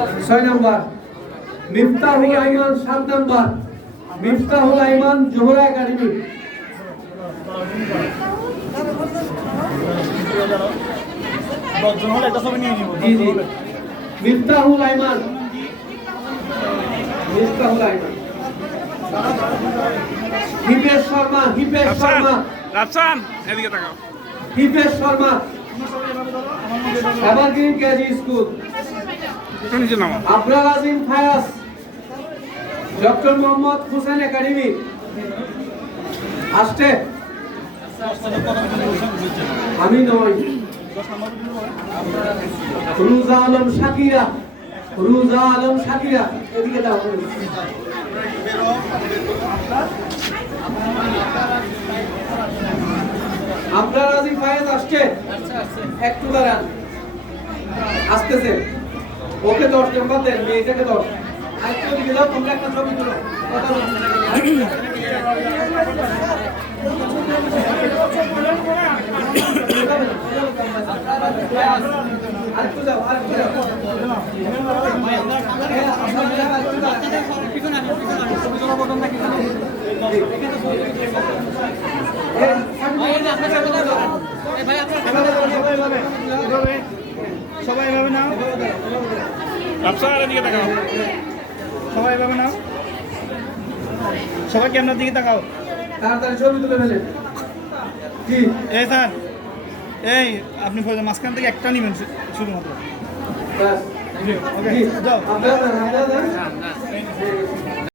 6 number Miftahul Aiman 7 number Miftahul Aiman Johra academy Miftahul Aiman Hipesh Sharma Rafsan এদিকে তাকাও Hipesh Sharma evergreen KG school নিচে নামো আবরার আজিম ফায়াজ ডক্টর মোহাম্মদ হোসেন একাডেমি আসছে আমি নয় রুজা আলম শাকিরা এদিকে দাও আপনার আজিম ফায়েজ আসছে একটু দাঁড়ান আসতেছে ওকে 10 নাম্বার দেন মেয়েটাকে 10 আজকে দিকে দাও তোমরা একটা ছবি তুলো কথা বলো আরেকটু যাও সবাই এভাবে নাও রাফসান এদিকে তাকাও সবাই এভাবে নাও সবাই ক্যামেরার দিকে তাকাও তাড়াতাড়ি ছবি তুলে ফেলেন কি এই স্যার এই আপনি মাঝখান থেকে একটা নেবেন শুধুমাত্র বাস ওকে যাও আপনারা